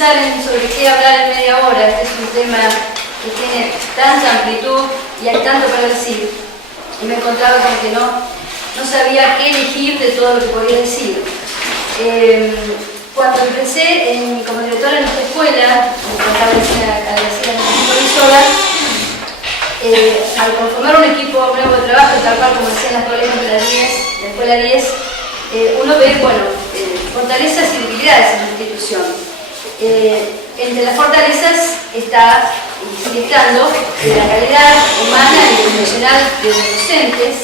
pensar en sobre qué hablar en media hora. Este es un tema que tiene tanta amplitud y hay tanto para decir. Y me encontraba con que no sabía qué elegir de todo lo que podía decir. Cuando empecé como directora en esta escuela, agradecida a la supervisora, al conformar un equipo nuevo de trabajo, tal cual como decían las colegas de la escuela 10, uno ve, fortalezas y debilidades en la institución. Entre las fortalezas está, y sigue estando, la calidad humana y profesional de los docentes,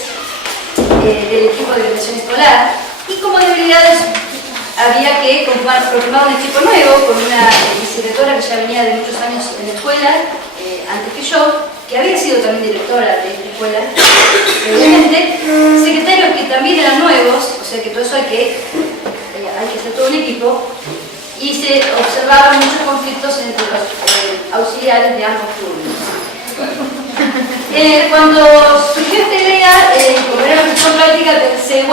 del equipo de educación escolar, y como debilidades había que conformar un equipo nuevo con una vicedirectora que ya venía de muchos años en la escuela, antes que yo, que había sido también directora de esta escuela, obviamente, secretarios que también eran nuevos, o sea que todo eso hay que hacer todo un equipo, y se observaban muchos conflictos entre los auxiliares de ambos turnos. Cuando surgió esta idea, como era una cuestión práctica, pensé,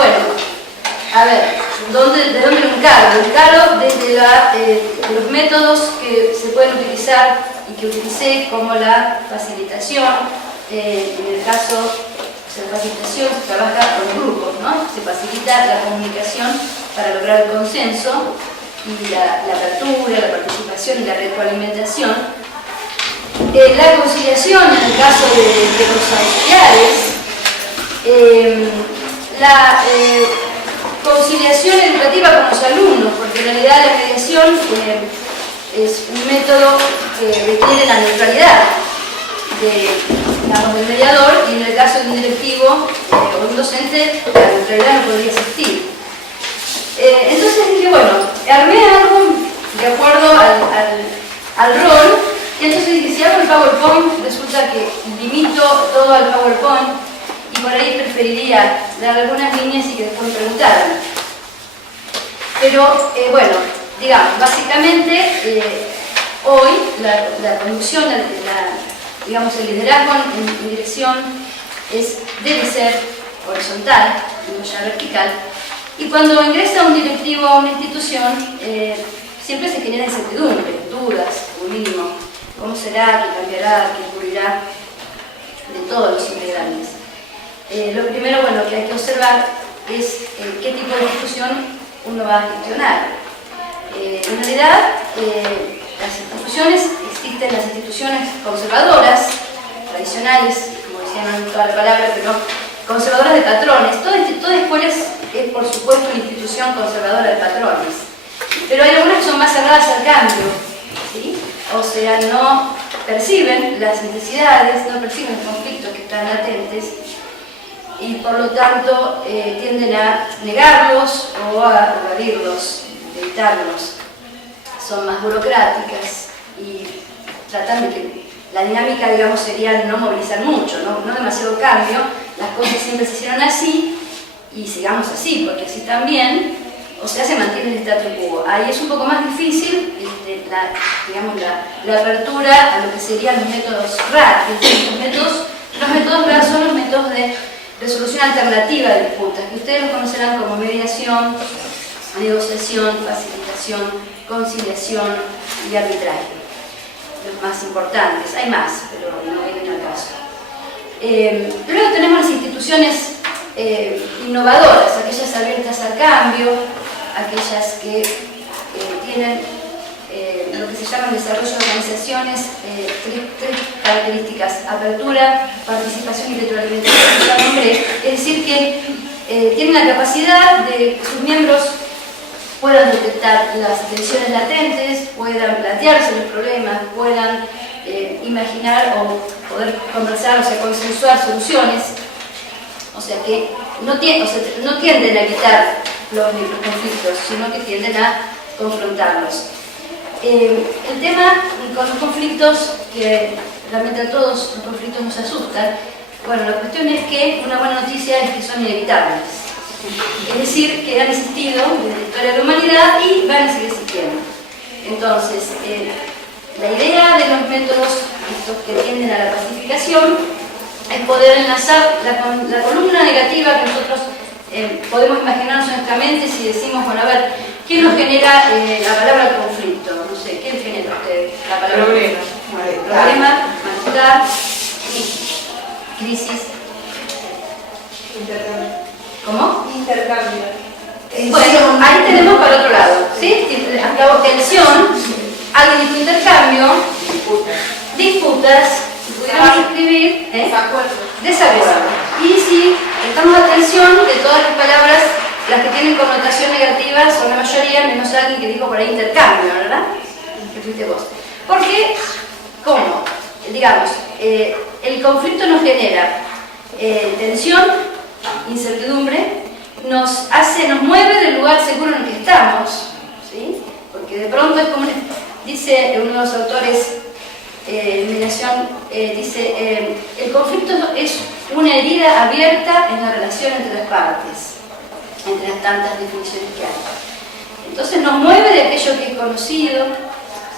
a ver, ¿de dónde lo encaro? Lo encaro desde los métodos que se pueden utilizar y que utilicé, como la facilitación. En el caso de la facilitación se trabaja con grupos, ¿no? Se facilita la comunicación para lograr el consenso y la apertura, la participación y la retroalimentación. La conciliación, en el caso de los auxiliares, la conciliación educativa con los alumnos, porque en realidad la mediación es un método que requiere la neutralidad del mediador, y en el caso de un directivo o un docente, la neutralidad no podría existir. Entonces dije, armé algo de acuerdo al rol, y entonces dije, si hago el PowerPoint, resulta que limito todo al PowerPoint, y por ahí preferiría dar algunas líneas y que después me preguntaran. Pero, digamos, básicamente, hoy la conducción, el liderazgo en dirección debe ser horizontal, no ya vertical, y cuando ingresa un directivo a una institución, siempre se genera incertidumbre, dudas, como mínimo. ¿Cómo será? ¿Qué cambiará? ¿Qué ocurrirá? De todos los integrantes. Lo primero que hay que observar es qué tipo de institución uno va a gestionar. En realidad, existen las instituciones conservadoras, tradicionales, como decía, no me gusta la palabra, pero conservadoras de patrones. Toda escuela es, por supuesto, una institución conservadora de patrones. Pero hay algunas que son más cerradas al cambio, ¿sí? O sea, no perciben las necesidades, no perciben los conflictos que están latentes, y por lo tanto tienden a negarlos o a evadirlos, evitarlos. Son más burocráticas y tratan de que la dinámica, digamos, sería no movilizar mucho, no demasiado cambio. Las cosas siempre se hicieron así y sigamos así, porque así también, o sea, se mantiene el statu quo. Ahí es un poco más difícil la apertura a lo que serían los métodos RAD. Los métodos RAD son los métodos de resolución alternativa de disputas, que ustedes los conocerán como mediación, negociación, facilitación, conciliación y arbitraje. Los más importantes, hay más, pero no vienen al caso. Luego tenemos las instituciones innovadoras, aquellas abiertas al cambio, aquellas que tienen lo que se llama el desarrollo de organizaciones, tres características: apertura, participación y retroalimentación. Es decir, que tienen la capacidad de que sus miembros puedan detectar las tensiones latentes, puedan plantearse los problemas, puedan imaginar o poder conversar, o sea, consensuar soluciones. O sea que no tienden a evitar los conflictos, sino que tienden a confrontarlos. El tema con los conflictos, que realmente a todos los conflictos nos asustan, la cuestión es que una buena noticia es que son inevitables. Es decir, que han existido desde la historia de la humanidad y van a seguir existiendo. Entonces, la idea de los métodos estos que tienden a la pacificación es poder enlazar la columna negativa que nosotros podemos imaginarnos en nuestra mente si decimos, ¿Qué nos genera la palabra conflicto? No sé, ¿qué genera usted la palabra Problema. Problema, malestar, crisis. Intercambio. ¿Cómo? Intercambio. Bueno, ahí tenemos para otro lado, ¿sí? Hasta tensión, algo dijo intercambio, disputas, pudiéramos escribir, desacuerdo. Y si prestamos atención de todas las palabras, las que tienen connotación negativa son la mayoría, menos alguien que dijo por ahí intercambio, ¿verdad? Que fuiste vos. Porque, ¿cómo? Digamos, el conflicto nos genera tensión, incertidumbre, nos mueve del lugar seguro en el que estamos, ¿sí? Porque de pronto es como, dice uno de los autores, Mediación, dice, el conflicto es una herida abierta en la relación entre las partes, entre las tantas definiciones que hay. Entonces nos mueve de aquello que es conocido,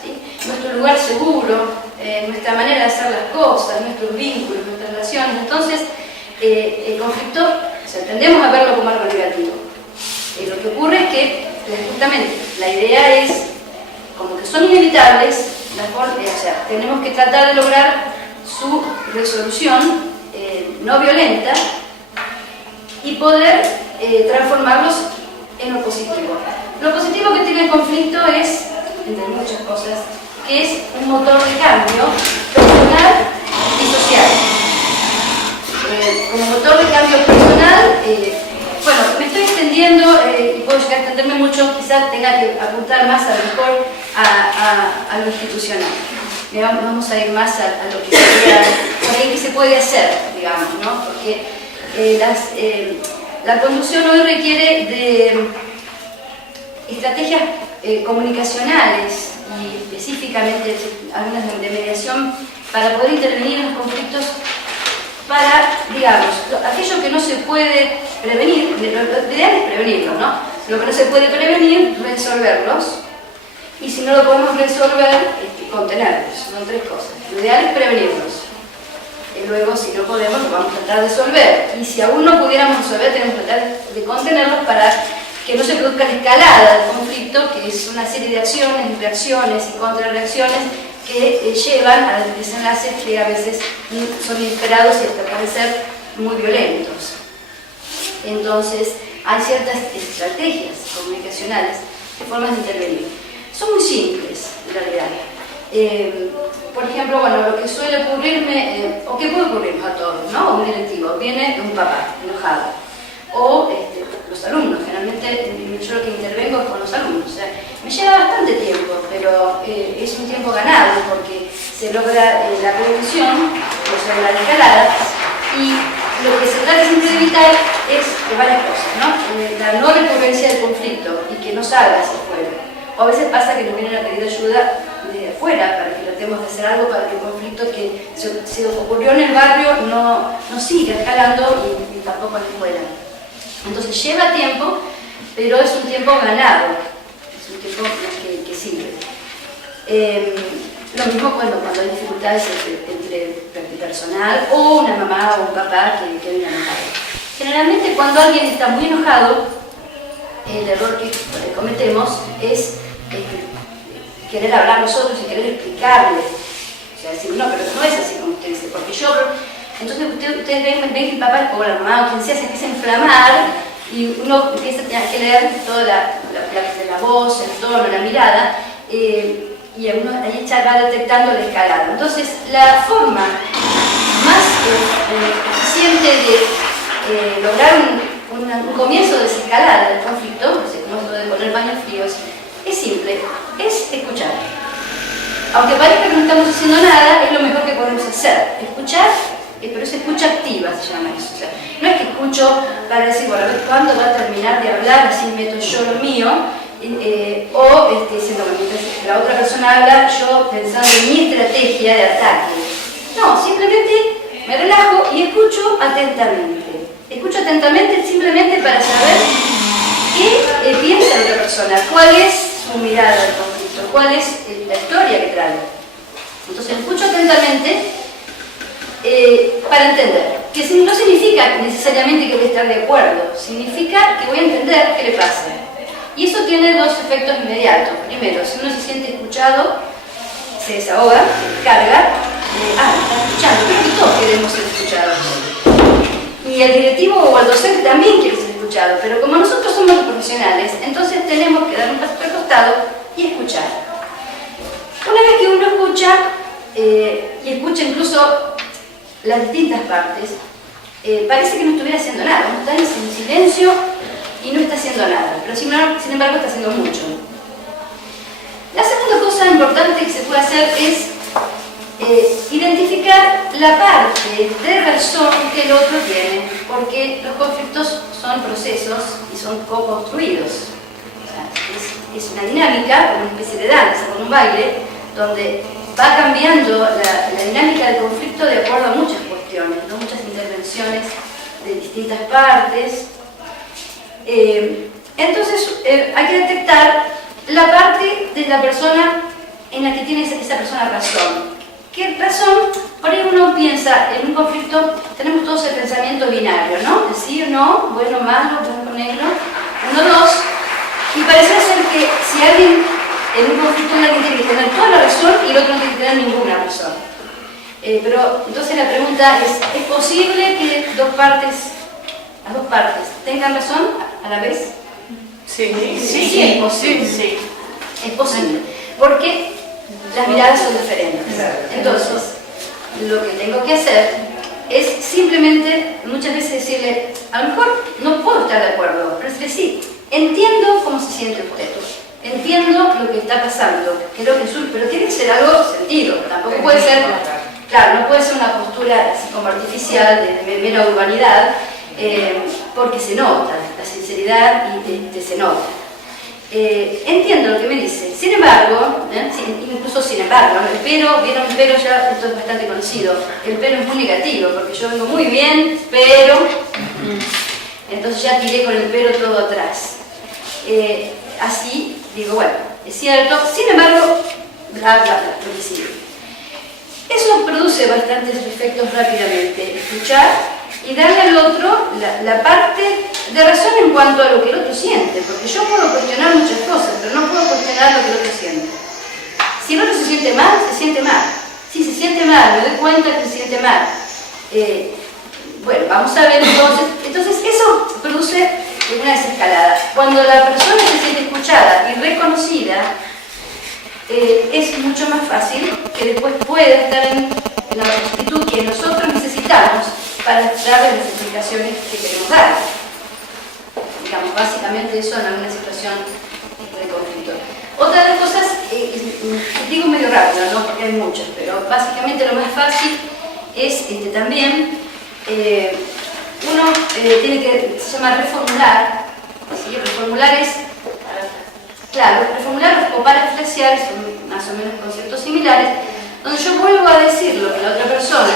¿sí? Nuestro lugar seguro, nuestra manera de hacer las cosas, nuestros vínculos, nuestras relaciones. Entonces, el conflicto, o sea, tendemos a verlo como algo negativo. Lo que ocurre es que, justamente, la idea es, como que son inevitables, o sea, tenemos que tratar de lograr su resolución no violenta y poder transformarlos en lo positivo. Lo positivo que tiene el conflicto es, entre muchas cosas, que es un motor de cambio personal y social. Como motor de cambio personal, bueno, me estoy extendiendo y puedo llegar a extenderme mucho, quizás tenga que apuntar más a lo mejor a lo institucional. Vamos a ir más a lo que se puede hacer, digamos, ¿no? Porque la conducción hoy requiere de estrategias comunicacionales y específicamente algunas de mediación para poder intervenir en los conflictos, para, digamos, aquello que no se puede prevenir, lo ideal es prevenirlo, ¿no? Lo que no se puede prevenir, resolverlos, y si no lo podemos resolver, contenerlos. Son tres cosas. Lo ideal es prevenirlos. Y luego, si no podemos, lo vamos a tratar de resolver. Y si aún no pudiéramos resolver, tenemos que tratar de contenerlos para que no se produzca la escalada del conflicto, que es una serie de acciones, reacciones y contrarreacciones que llevan a desenlaces que a veces son inesperados y hasta pueden ser muy violentos. Entonces, hay ciertas estrategias comunicacionales, formas de intervenir. Son muy simples, en realidad. Por ejemplo, bueno, lo que suele ocurrirme, o que puede ocurrirnos a todos, ¿no? Un directivo, viene un papá enojado, o los alumnos, generalmente yo lo que intervengo es con los alumnos. O sea, me lleva bastante tiempo, pero es un tiempo ganado porque se logra la prevención, o sea, la escalada, y lo que se trata siempre de evitar es varias cosas, ¿no? La no recurrencia del conflicto y que no salga hacia afuera. O a veces pasa que nos vienen a pedir ayuda de afuera para que tratemos de hacer algo para que el conflicto que se ocurrió en el barrio no siga escalando y tampoco en la escuela. Entonces lleva tiempo, pero es un tiempo ganado, es un tiempo que sirve. Lo mismo cuando hay dificultades entre personal o una mamá o un papá que viene enojado. Generalmente cuando alguien está muy enojado, el error que cometemos es querer hablar nosotros y querer explicarle. O sea, decir, no, pero no es así como usted dice, porque yo... Entonces ustedes ven que el papá o la mamá o quien sea se empieza a inflamar y uno empieza a que leer toda la voz, el tono, la mirada, y uno ahí ya va detectando la escalada. Entonces, la forma más eficiente de lograr un comienzo de desescalada del conflicto, como esto de poner paños fríos, es simple, es escuchar. Aunque parezca que no estamos haciendo nada, es lo mejor que podemos hacer. Escuchar, pero es escucha activa, se llama eso. O sea, no es que escucho para decir, bueno, a ver cuándo va a terminar de hablar, así meto yo lo mío, o diciendo, mientras la otra persona habla, yo pensando en mi estrategia de ataque. No, simplemente me relajo y escucho atentamente. Escucho atentamente simplemente para saber qué piensa la otra persona, cuál es su mirada al conflicto, cuál es la historia que trae. Entonces escucho atentamente para entender, que no significa necesariamente que voy a estar de acuerdo, significa que voy a entender qué le pasa. Y eso tiene dos efectos inmediatos. Primero, si uno se siente escuchado, se desahoga, carga, está escuchando, creo que todos queremos ser escuchados. Y el directivo o el docente también quiere ser escuchado, pero como nosotros somos los profesionales, entonces tenemos que dar un paso al costado y escuchar. Una vez que uno escucha, y escucha incluso las distintas partes, parece que no estuviera haciendo nada, uno está en silencio y no está haciendo nada, pero sin embargo está haciendo mucho. La segunda cosa importante que se puede hacer es identificar la parte de razón que el otro tiene, porque los conflictos son procesos y son co-construidos. O sea, es una dinámica, como una especie de danza, como un baile, donde va cambiando la dinámica del conflicto de acuerdo a muchas cuestiones, ¿no? Muchas intervenciones de distintas partes. Entonces hay que detectar la parte de la persona en la que tiene esa persona razón. ¿Qué razón? Por ahí uno piensa, en un conflicto tenemos todos el pensamiento binario, ¿no? De sí o no, bueno, malo, blanco, negro, 1, 2, y parece ser que si alguien en un conflicto alguien tiene que tener toda la razón y el otro no tiene que tener ninguna razón. Pero entonces la pregunta es posible que las dos partes tengan razón a la vez? Sí, es posible. Sí. Es posible, porque las miradas son diferentes. Entonces, lo que tengo que hacer es simplemente, muchas veces decirle, a lo mejor no puedo estar de acuerdo, pero decirle, sí, entiendo cómo se siente usted, entiendo lo que está pasando, creo que pero tiene que ser algo sentido, tampoco puede ser, claro, no puede ser una postura así como artificial, de mera urbanidad, porque se nota, la sinceridad y se nota. Entiendo lo que me dice, sin embargo, incluso sin embargo, el pero, vieron el pero ya, esto es bastante conocido, el pero es muy negativo, porque yo vengo muy bien, pero, entonces ya tiré con el pero todo atrás. Así digo, bueno, es cierto, sin embargo, bla, bla, bla, lo que sigue. Eso produce bastantes efectos rápidamente, escuchar y darle al otro la parte de razón en cuanto a lo que el otro siente, porque yo puedo cuestionar muchas cosas, pero no puedo cuestionar lo que el otro siente. Si el otro se siente mal, se siente mal. Si se siente mal, me doy cuenta que se siente mal. Bueno, vamos a ver entonces eso produce una desescalada. Cuando la persona se siente escuchada y reconocida, es mucho más fácil que después pueda estar en la actitud que nosotros necesitamos para darle las explicaciones que queremos dar. Digamos, básicamente eso en alguna situación de conflicto. Otra de las cosas, digo medio rápido, ¿no? Porque hay muchas, pero básicamente lo más fácil es también, uno tiene que, se llama reformular, ¿sí? Reformular es, claro, reformular o parafrasear son más o menos conceptos similares, donde yo vuelvo a decir lo que la otra persona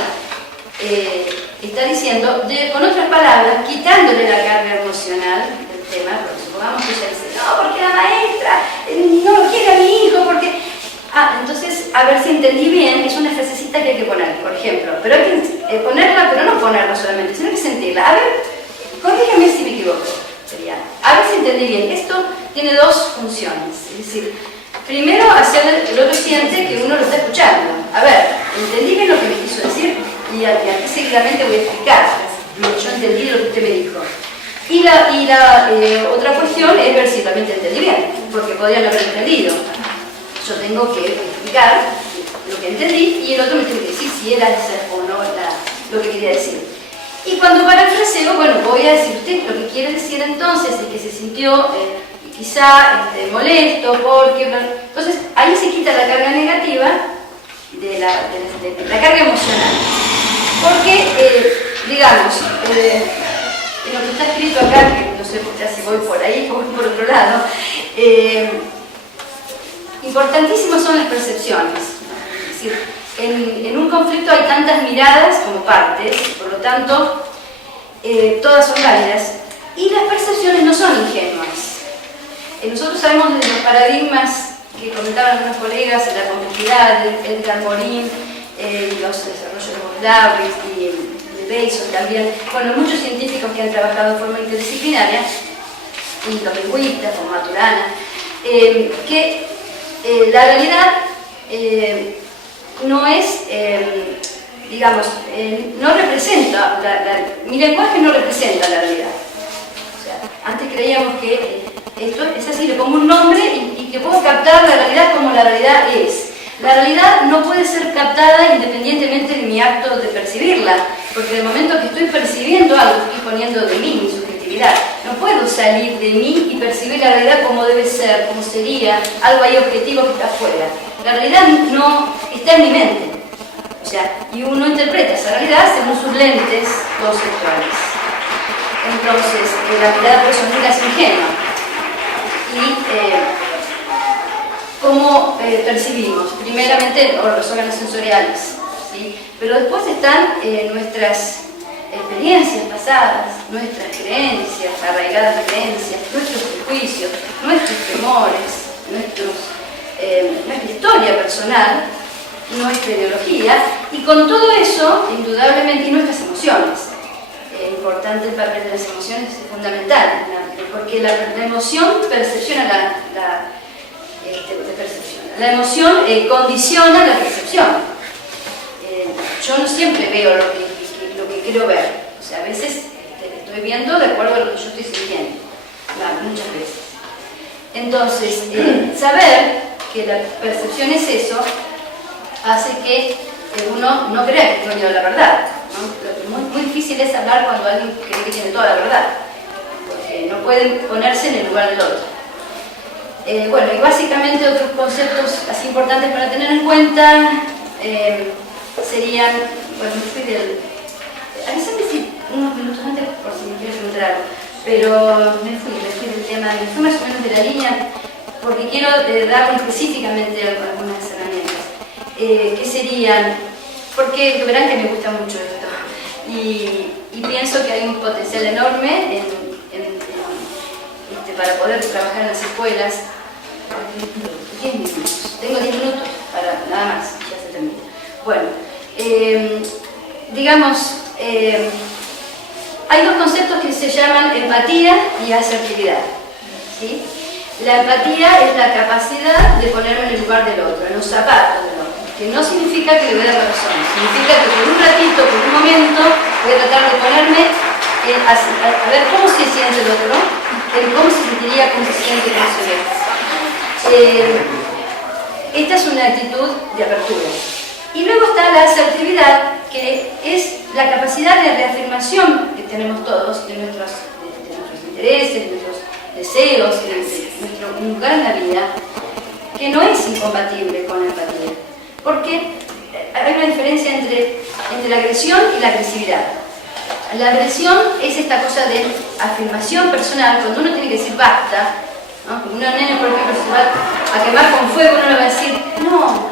está diciendo, con otras palabras, quitándole la carga emocional del tema, porque supongamos que ella dice, no, porque la maestra no lo quiere a mi hijo, porque... entonces, a ver si entendí bien, es una frasecita que hay que poner, por ejemplo, pero hay que ponerla, pero no ponerla solamente, sino que sentirla. A ver, corrígeme si me equivoco, sería, a ver si entendí bien. Esto tiene dos funciones, es decir, primero, hacer el otro siente que uno lo está escuchando. A ver, entendí bien lo que me quiso decir, y aquí seguidamente voy a explicar lo que yo entendí de lo que usted me dijo. Y la otra cuestión es ver si realmente entendí bien, porque podrían haber entendido. Yo tengo que explicar lo que entendí y el otro me tiene que decir si era esa o no lo que quería decir. Y cuando parafraseo, bueno, voy a decir, usted lo que quiere decir entonces es que se sintió quizá molesto porque... Entonces ahí se quita la carga negativa de la carga emocional. Porque, digamos, en lo que está escrito acá, que no sé si voy por ahí o voy por otro lado, importantísimas son las percepciones. Es decir, en un conflicto hay tantas miradas como partes, por lo tanto, todas son válidas. Y las percepciones no son ingenuas. Nosotros sabemos de los paradigmas que comentaban algunos colegas, la complejidad de Edgar Morin, los desarrollos de Bogdaris y de Bateson también, bueno, muchos científicos que han trabajado de forma interdisciplinaria, y los lingüistas como Maturana, que la realidad no es, digamos, no representa, mi lenguaje no representa la realidad. O sea, antes creíamos que esto es así, le pongo un nombre y que puedo captar la realidad como la realidad es. La realidad no puede ser captada independientemente de mi acto de percibirla, porque en el momento que estoy percibiendo algo, estoy poniendo de mí, mi subjetividad. No puedo salir de mí y percibir la realidad como debe ser, como sería, algo ahí objetivo que está afuera. La realidad no está en mi mente. O sea, y uno interpreta esa realidad según sus lentes conceptuales. Entonces, la mirada por eso nunca es ingenua. Y cómo percibimos, primeramente los órganos sensoriales, ¿sí? Pero después están nuestras experiencias pasadas, nuestras creencias, arraigadas creencias, nuestros prejuicios, nuestros temores, nuestra historia personal, nuestra ideología, y con todo eso, indudablemente, y nuestras emociones. Importante el papel de las emociones es fundamental, porque la emoción percepciona la emoción condiciona la percepción. Yo no siempre veo lo que quiero ver. O sea, a veces estoy viendo de acuerdo a lo que yo estoy sintiendo. Muchas veces. Entonces, saber que la percepción es eso hace que uno no crea que tiene la verdad, ¿no? Muy difícil es hablar cuando alguien cree que tiene toda la verdad, porque no pueden ponerse en el lugar del otro. Bueno, y básicamente otros conceptos así importantes para tener en cuenta serían, bueno, me fui del... Avísame si unos minutos antes por si me quieres preguntar algo, pero me fui del tema, me fui más o menos de la línea, porque quiero darle específicamente algunas herramientas, que serían, porque verán que me gusta mucho esto, y pienso que hay un potencial enorme para poder trabajar en las escuelas. 10 minutos. Tengo 10 minutos para nada más, ya se termina. Bueno, digamos, hay dos conceptos que se llaman empatía y asertividad, ¿sí? La empatía es la capacidad de ponerme en el lugar del otro, en los zapatos del otro, que no significa que le voy a dar razón, significa que por un ratito, por un momento, voy a tratar de ponerme a ver cómo se siente el otro, cómo se sentiría, cómo se siente, cómo se ve. Esta es una actitud de apertura. Y luego está la asertividad, que es la capacidad de reafirmación que tenemos todos de nuestros intereses, de nuestros deseos, de nuestro lugar en la vida, que no es incompatible con la empatía. Porque hay una diferencia entre la agresión y la agresividad. La agresión es esta cosa de afirmación personal, cuando uno tiene que decir basta, ¿no? Como una nena, por ejemplo, se va a quemar con fuego, uno le va a decir, no,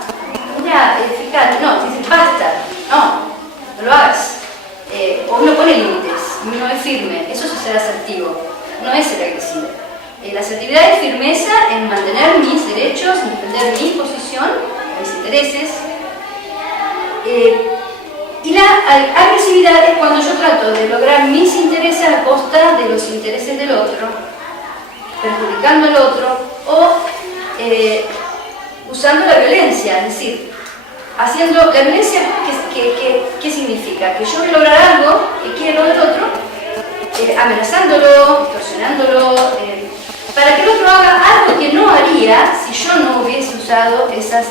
mira, fíjate, no, dice basta, no lo hagas. O uno pone límites, uno es firme, eso es ser asertivo, no es ser agresivo. La asertividad es firmeza en mantener mis derechos, en defender mi posición, mis intereses. Y la agresividad es cuando yo trato de lograr mis intereses a costa de los intereses del otro, perjudicando al otro o usando la violencia, es decir, haciendo la violencia, ¿qué significa? Que yo voy a lograr algo que quiero del otro, amenazándolo, extorsionándolo, para que el otro haga algo que no haría si yo no hubiese usado esas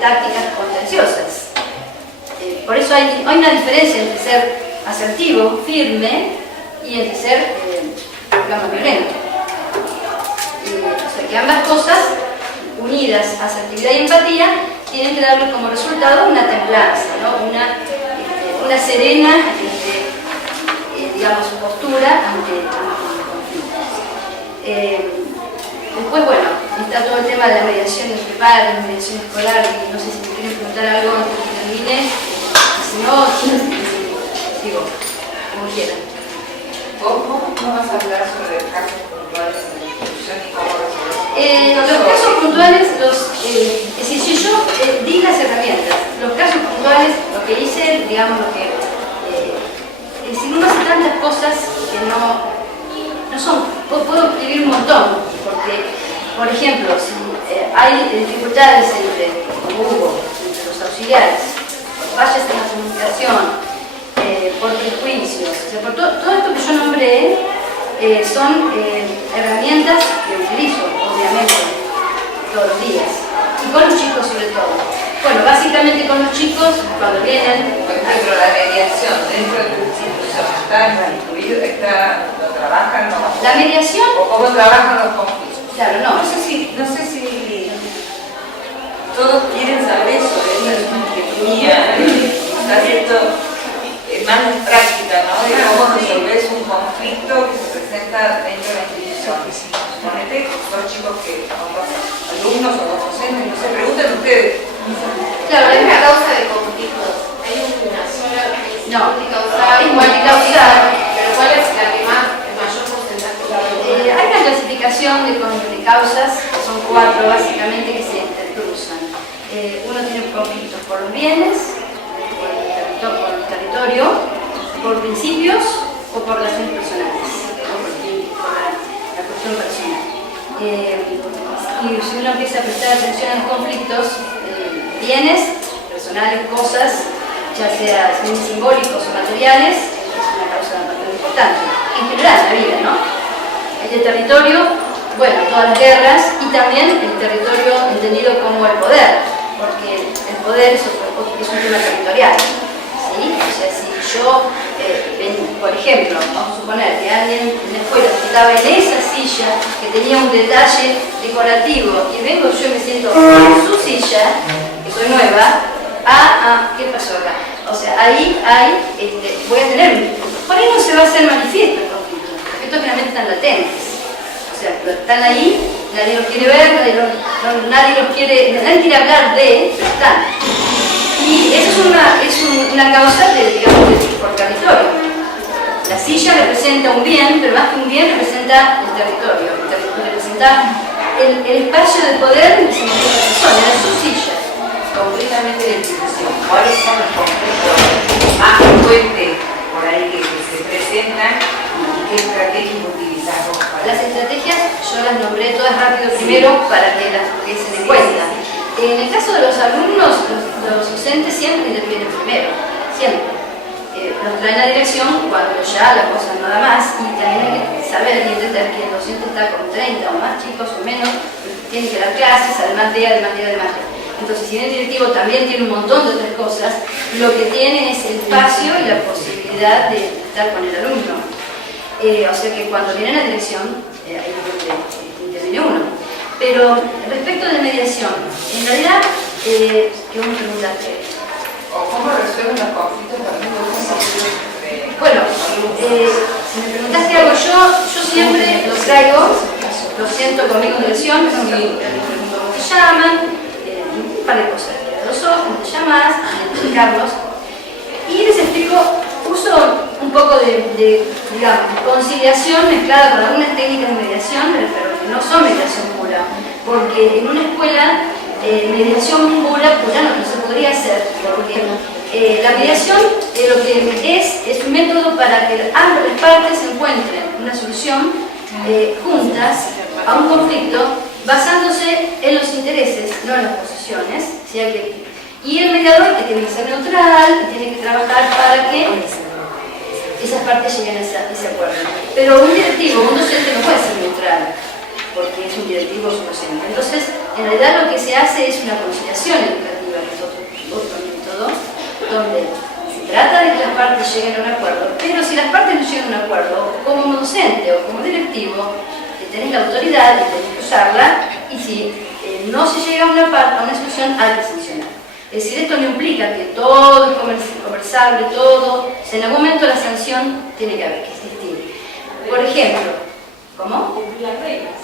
tácticas contenciosas. Por eso hay una diferencia entre ser asertivo, firme, y entre ser, digamos, violento. O sea que ambas cosas, unidas, asertividad y empatía, tienen que darle como resultado una templanza, ¿no? una serena, digamos, postura ante conflictos. Después, bueno, está todo el tema de la mediación entre pares, la mediación escolar, y no sé si me quieren preguntar algo antes de que termine. Si no, digo, como quieran. ¿Cómo vas a hablar sobre casos puntuales de la institución y cómo resolver? Los casos puntuales, es decir, si yo di las herramientas, los casos puntuales, lo que hice, digamos, lo que... es decir, uno hace tantas cosas que no son... Puedo escribir un Por ejemplo, si hay dificultades entre los auxiliares, fallas en la comunicación, por prejuicios, o sea, por todo esto que yo nombré, son herramientas que utilizo, obviamente, todos los días, y con los chicos sobre todo. Bueno, básicamente con los chicos, cuando vienen... Por ejemplo, la mediación dentro de tu institución, ¿está incluido, lo trabajan? ¿No? La mediación... ¿O cómo trabajan los conflictos? Claro, no. No sé si todos quieren saber eso, esa es una inquietud mía, está haciendo más práctica, ¿no? De cómo resolver un conflicto que se presenta dentro de la institución. Suponete que son chicos que son los alumnos o los docentes, no sé, pregunten ustedes. Claro, ¿Cuál es la causa de conflictos? ¿Hay una sola no, multicausal? es multicausal. ¿Pero cuál es la que más, el mayor porcentaje? Hay una clasificación de causas, que son 4 básicamente, que se intercruzan. Uno tiene conflictos por los bienes, por el territorio, por principios o por relaciones personales, por la cuestión personal. Y si uno empieza a prestar atención a los conflictos, bienes, personales, cosas, ya sea simbólicos o materiales, es una causa bastante importante. En general, en la vida, ¿no? El territorio, bueno, todas las guerras, y también el territorio entendido como el poder, porque el poder es un tema territorial, ¿sí? O sea, si yo, por ejemplo, vamos a suponer que alguien en la escuela estaba en esa silla que tenía un detalle decorativo, y vengo yo y me siento en su silla, que soy nueva, ¿qué pasó acá? O sea, ahí voy a tener, por ahí no se va a hacer manifiesto el conflicto, porque estos generalmente están latentes. O sea, están ahí, nadie los quiere ver, nadie quiere hablar de, pero están. Y eso es una causa por territorio. La silla representa un bien, pero más que un bien representa el territorio. Representa el espacio de poder en que se encuentra la persona, es su silla. Completamente de institución. ¿Cuáles son los conflictos más frecuentes por ahí que se presentan y qué estrategias utilizamos? Las estrategias yo las nombré todas rápido primero para que las tuviesen en cuenta. En el caso de los alumnos, los docentes siempre intervienen primero, siempre. Los traen a dirección cuando ya la cosa no da más, y también hay que saber y entender que el docente está con 30 o más chicos o menos, tiene que dar clases, además de. Entonces, si bien el directivo también tiene un montón de otras cosas, lo que tiene es el espacio y la posibilidad de estar con el alumno. O sea que cuando viene a la dirección, ahí es donde interviene uno. Pero respecto de mediación, en realidad, ¿qué vos me preguntaste? ¿O cómo resuelven los conflictos también? Bueno, si me preguntaste algo, yo siempre los traigo, los siento conmigo en dirección, les pregunto cómo se llaman, un par de cosas, los ojos, cómo te llamas, explicarlos, y les explico, uso un poco de digamos, conciliación mezclada con algunas técnicas de mediación, pero que no son mediación pura, porque en una escuela mediación pura no se podría hacer, porque la mediación lo que es un método para que ambas partes encuentren una solución juntas a un conflicto basándose en los intereses, no en las posiciones, ¿sí? Y el mediador que tiene que ser neutral, que tiene que trabajar para que esas partes lleguen a ese acuerdo. Pero un directivo, un docente no puede ser neutral, porque es un directivo docente. Entonces, en realidad lo que se hace es una conciliación educativa, que es otro método, donde se trata de que las partes lleguen a un acuerdo, pero si las partes no llegan a un acuerdo, como docente o como directivo, tenés la autoridad y tenés que usarla, y si no se llega a una solución, hay que sancionar. Es decir, esto no implica que todo es conversable, todo. O sea, en algún momento la sanción tiene que existir. Por ejemplo, ¿cómo? Cumplir las reglas.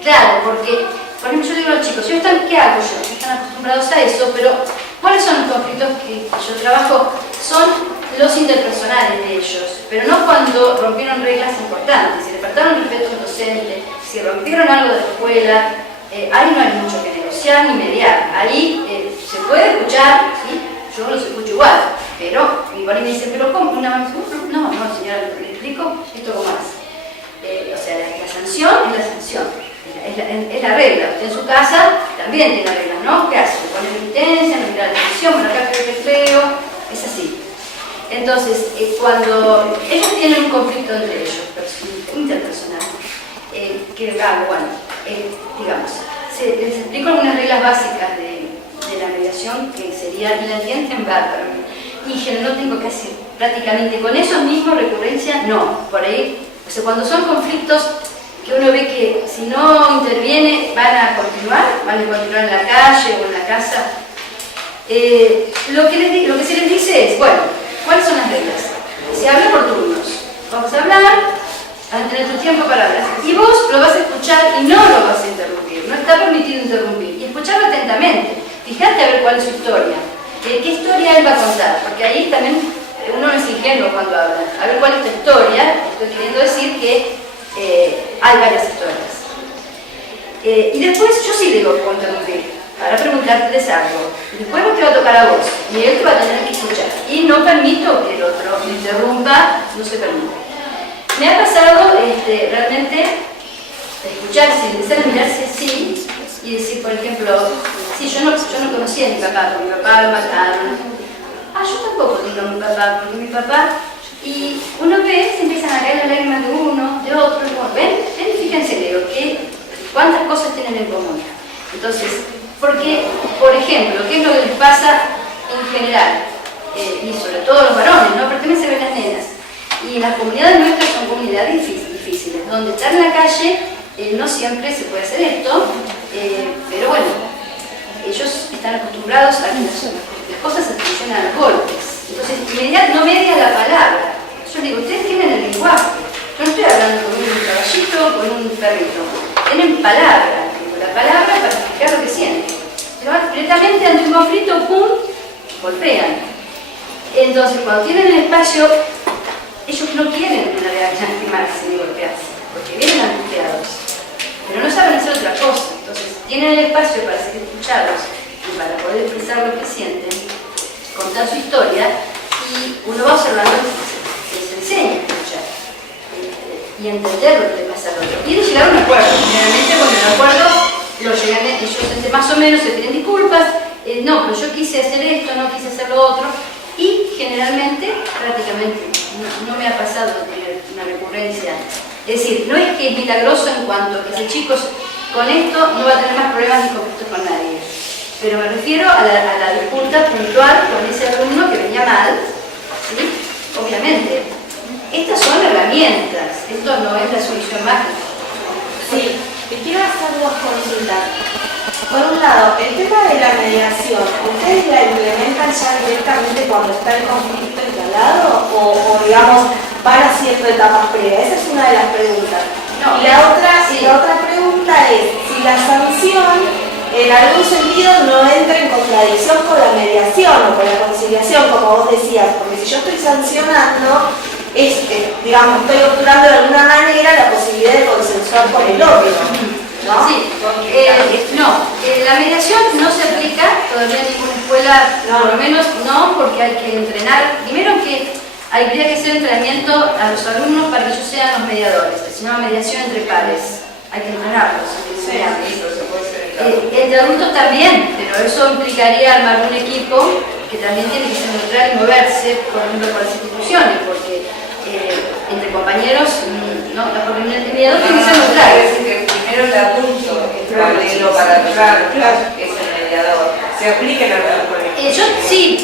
Claro, porque, por ejemplo, yo digo a los chicos, ¿qué hago yo? Están acostumbrados a eso, pero ¿cuáles son los conflictos que yo trabajo? Son los interpersonales de ellos, pero no cuando rompieron reglas importantes, si le faltaron respeto al docente, si rompieron algo de la escuela, ahí no hay mucho que negociar ni mediar, ahí se puede escuchar, ¿sí? Yo los escucho igual, pero mi padre me dice, ¿pero cómo? No, señora, le explico esto cómo es. O sea, la sanción es la sanción, es las arregla. Usted en su casa también tiene reglas, ¿no? ¿Qué hace? Pone penitencia, no mira la televisión, bueno, acá creo que feo, es así. Entonces, cuando ellos tienen un conflicto entre ellos, interpersonal, digamos, les explico algunas reglas básicas de la mediación que sería, y la entienden bárbaro. Y yo no tengo que hacer prácticamente con eso mismo recurrencia, no, por ahí, o sea, cuando son conflictos que uno ve que si no interviene van a continuar en la calle o en la casa. Lo que se les dice es, bueno, ¿cuáles son las reglas? Se habla por turnos. Vamos a hablar, vas a tener tu tiempo para hablar. Y vos lo vas a escuchar y no lo vas a interrumpir. No está permitido interrumpir. Y escucharlo atentamente. Fíjate a ver cuál es su historia. ¿Qué historia él va a contar? Porque ahí también uno no es ingenuo cuando habla. A ver cuál es tu historia. Estoy queriendo decir que hay varias historias. Y después yo sí digo puedo interrumpir para preguntarte algo. Y después te va a tocar a vos. Y él te va a tener que escuchar. Y no permito que el otro me interrumpa, no se permite. Me ha pasado realmente escuchar sin empezar a mirarse así y decir, por ejemplo, sí, yo no conocía a mi papá, porque mi papá lo mataron. Yo tampoco digo a mi papá, porque mi papá... Y uno ve, se empiezan a caer las lágrimas de uno, de otro, ¿ven? Fíjense, Leo, cuántas cosas tienen en común. Entonces, porque, por ejemplo, ¿qué es lo que les pasa en general? Y sobre todo los varones, ¿no? Pero también se ven las nenas. Y las comunidades nuestras son comunidades difíciles, donde estar en la calle no siempre se puede hacer esto, pero bueno, ellos están acostumbrados a que las cosas se solucionan a los golpes. Entonces, no media la palabra. Yo digo, ustedes tienen el lenguaje. Yo no estoy hablando con un caballito o con un perrito. Tienen palabra. La palabra para explicar lo que sienten. Se van directamente ante un conflicto, ¡pum!, golpean. Entonces, cuando tienen el espacio, ellos no quieren lastimarse ni golpearse, porque vienen angustiados. Pero no saben hacer otra cosa. Entonces, tienen el espacio para ser escuchados y para poder expresar lo que sienten, contar su historia, y uno va observando que se enseña a escuchar y entender lo que le pasa al otro. Y de llegar a un acuerdo. Generalmente con el acuerdo ellos más o menos se piden disculpas, no, pero yo quise hacer esto, no quise hacer lo otro, y generalmente, prácticamente, no me ha pasado tener una recurrencia. Es decir, no es que es milagroso en cuanto a que ese chico con esto no va a tener más problemas ni conflictos con nadie. Pero me refiero a la disputa puntual con ese alumno que venía mal, ¿sí? Obviamente. Estas son herramientas, esto no es la solución mágica. Sí, te quiero hacer dos consultas. Por un lado, el tema de la mediación, ¿ustedes la implementan ya directamente cuando está el conflicto instalado o digamos, van haciendo etapas previas? Esa es una de las preguntas. No, y la otra pregunta es, si la sanción en algún sentido no entra en contradicción con la mediación o con la conciliación, como vos decías, porque si yo estoy sancionando, digamos, estoy obturando de alguna manera la posibilidad de consensuar con el otro, ¿no? Sí, la mediación no se aplica todavía en ninguna escuela, por lo menos no, porque hay que entrenar. Primero que habría que hacer entrenamiento a los alumnos para que ellos sean los mediadores, se llama mediación entre pares, hay que entrenarlos, entre adultos también, pero eso implicaría armar un equipo que también tiene que ser neutral y moverse, por ejemplo, por las instituciones, porque entre compañeros, porque el mediador tiene que ser neutral. Es decir, que primero el adulto es modelo para lograr es el mediador. ¿Se aplica en algún colegio?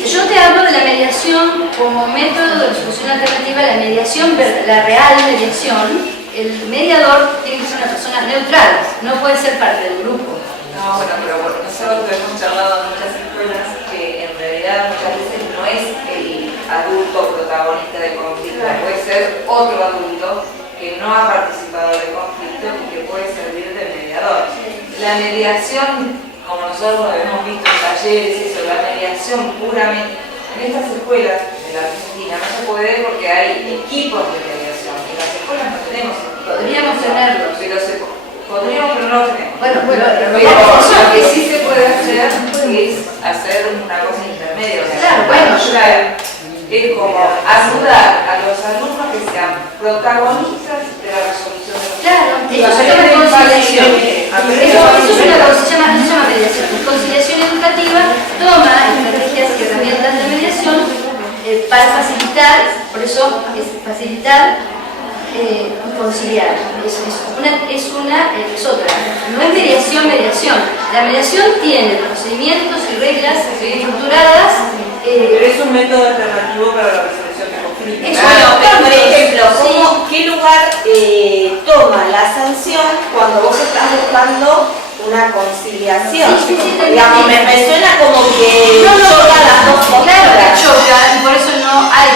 Yo te hablo de la mediación como método de resolución alternativa, la mediación, la real mediación. El mediador tiene que ser una persona neutral, no puede ser parte del grupo. No, pero nosotros hemos charlado en muchas escuelas que en realidad muchas veces no es el adulto protagonista del conflicto, puede ser otro adulto que no ha participado del conflicto y que puede servir de mediador. La mediación, como nosotros lo hemos visto en talleres, la mediación puramente en estas escuelas de la Argentina no se puede porque hay equipos de mediación. En las escuelas no tenemos. Podríamos tenerlos. Podríamos, pero no lo tenemos. Pero lo que sí se puede hacer es hacer una cosa intermedia. Es como ayudar a los alumnos que sean protagonistas de la resolución de los Claro, eso se llama conciliación. Eso evitar y conciliar. Es otra. No es mediación. La mediación tiene procedimientos y reglas estructuradas. Pero es un método alternativo para la resolución de conflictos. Pero por ejemplo, ¿qué lugar toma la sanción cuando vos estás buscando una conciliación? Sí, Digamos, me suena como que choca las dos posturas. Claro que choca, y por eso no hay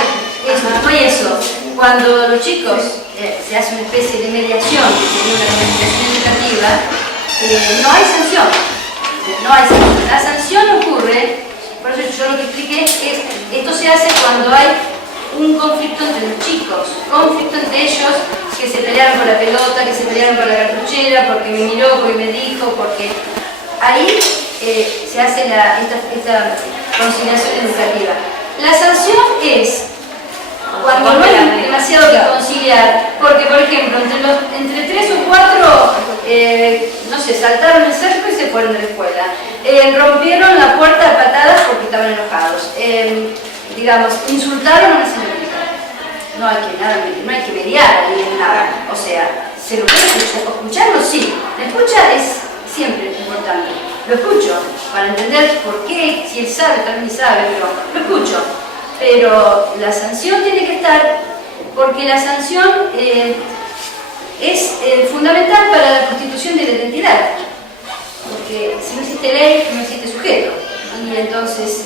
eso. Cuando los chicos se hace una especie de mediación, que sería una mediación educativa, no hay sanción. La sanción ocurre, por eso yo lo que expliqué es que esto se hace cuando hay un conflicto entre los chicos, conflicto entre ellos que se pelearon por la pelota, que se pelearon por la cartuchera, porque me miró, porque me dijo, porque ahí se hace esta conciliación educativa. La sanción es cuando no hay demasiado que conciliar, porque por ejemplo, entre 3 o 4, no sé, saltaron el cerco y se fueron de la escuela, rompieron la puerta a patadas porque estaban enojados, digamos, insultaron a una señorita. No hay que mediar ahí en nada, o sea, se lo puede escucharlo, sí, la escucha es siempre importante, lo escucho para entender por qué, si él sabe, también sabe, pero lo escucho. Pero la sanción tiene que estar, porque la sanción es fundamental para la constitución de la identidad, porque si no existe ley, no existe sujeto, y entonces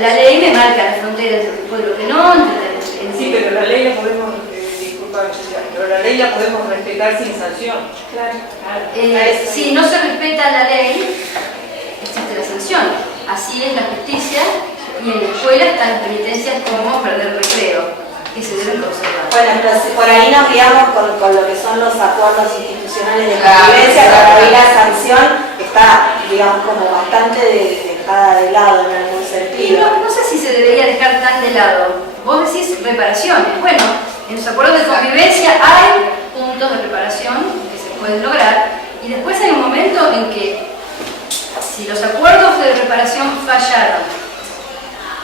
la ley me marca las fronteras entre lo que no, Sí, pero la ley la podemos, pero la ley la podemos respetar sin sanción. Claro. Si no se respeta la ley, existe la sanción. Así es la justicia. Y en la escuela están las penitencias como perder recreo, que se deben conservar. Bueno, entonces por ahí nos guiamos con lo que son los acuerdos institucionales de convivencia, pero ahí la sanción está, digamos, como bastante dejada de lado en algún sentido. No sé si se debería dejar tan de lado. Vos decís reparaciones. Bueno, en los acuerdos de convivencia hay puntos de reparación que se pueden lograr, y después hay un momento en que si los acuerdos de reparación fallaron,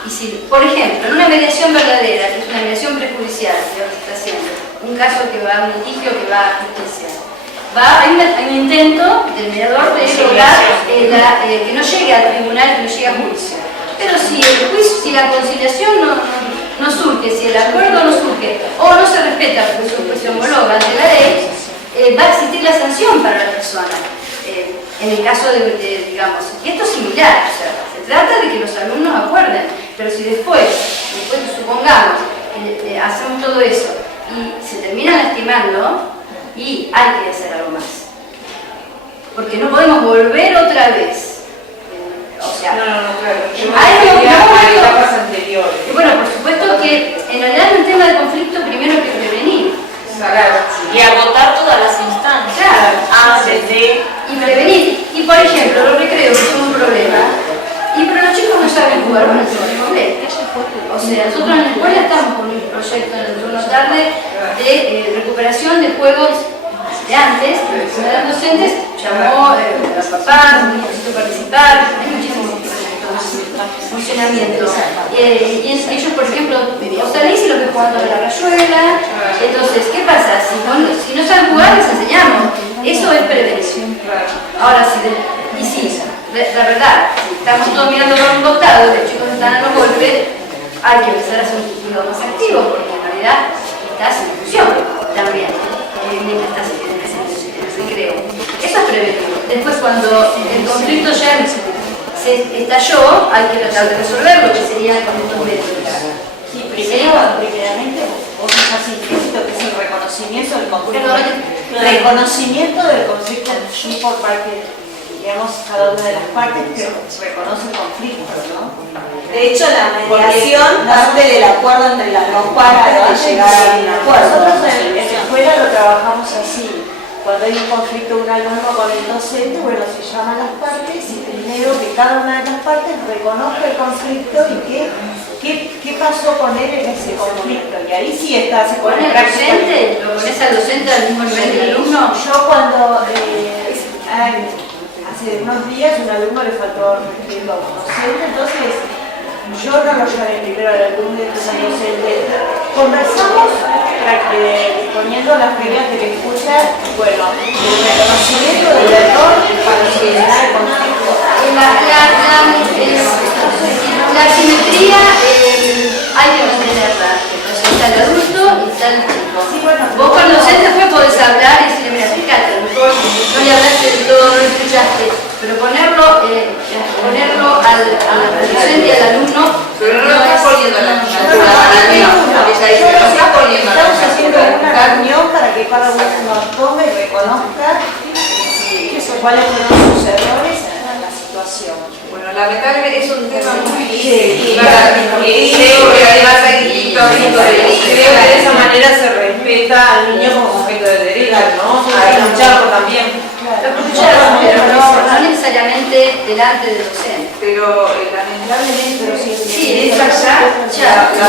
y si, por ejemplo, en una mediación verdadera, que es una mediación prejudicial, que se está haciendo, un caso que va a un litigio que va a justicia, hay un intento del mediador de lograr que no llegue al tribunal, que no llegue a juicio. Pero si la conciliación no surge, si el acuerdo no surge, o no se respeta porque se homologa ante la ley, va a existir la sanción para la persona. En el caso digamos, y esto es similar, o sea, se trata de que los alumnos acuerden, pero si después supongamos que hacemos todo eso y se terminan lastimando, y hay que hacer algo más, porque no podemos volver otra vez. O sea, claro. hay etapas anteriores. Y bueno, por supuesto que en realidad en un tema de conflicto primero hay que prevenir. Claro. Y agotar todas las instancias. Claro. Y prevenir. Y por ejemplo, los recreos que son un problema. Pero los chicos no saben jugar con el turno completo. O sea, nosotros en la escuela estamos con un proyecto en el turno tarde de recuperación de juegos de antes, pero una de las docentes llamó a los papás, necesito participar, hay muchísimos funcionamientos. Y ellos, por ejemplo, vos salís y los ves jugando a la rayuela. Entonces, ¿qué pasa? Si no saben jugar, les enseñamos. Eso es prevención. Ahora, la verdad, si estamos todos mirando por un costado y los chicos están a los golpes, hay que empezar a hacer un cuidado más activo, porque en realidad estás en función también, mientras estás en el recreo. Eso es preventivo. Después, cuando el conflicto ya se estalló, hay que tratar de resolverlo, que sería con estos métodos. Sí, primeramente, vos estás implícito que es el reconocimiento del conflicto. Reconocimiento del conflicto en sí por parte, digamos, cada una de las partes que reconoce el conflicto, ¿no? De hecho, la mediación parte del acuerdo entre las dos partes para llegar a un acuerdo. Nosotros en la escuela lo trabajamos así. Cuando hay un conflicto de un alumno con el docente, bueno, se llaman las partes y primero que cada una de las partes reconozca el conflicto y qué pasó con él en ese conflicto. Y ahí sí se pone en práctica. ¿Lo pones al docente al mismo nivel del alumno? Yo cuando hace unos días un alumno le faltó respeto a un docente, entonces yo no lo llamé primero al alumno y después al docente. Conversamos disponiendo las reglas de la escucha, bueno, el reconocimiento del error para solucionar el conflicto. La simetría hay que mantenerla. Está el adulto y está el chico. Vos con los docente después podés hablar y decirle, mira, fíjate, a lo mejor no le hablaste del todo, no lo escuchaste, pero ponerlo al docente y al alumno. Pero no lo estás poniendo la Estamos haciendo una reunión para que cada uno nos ponga y reconozca cuáles fueron sus errores en la situación. Bueno, lamentablemente es un tema muy Sí. Creo que de esa manera se respeta al niño como sujeto de derecho, ¿no? Hay que lucharlo también. Pero no necesariamente delante del docente. pero lamentablemente Sí, es allá, la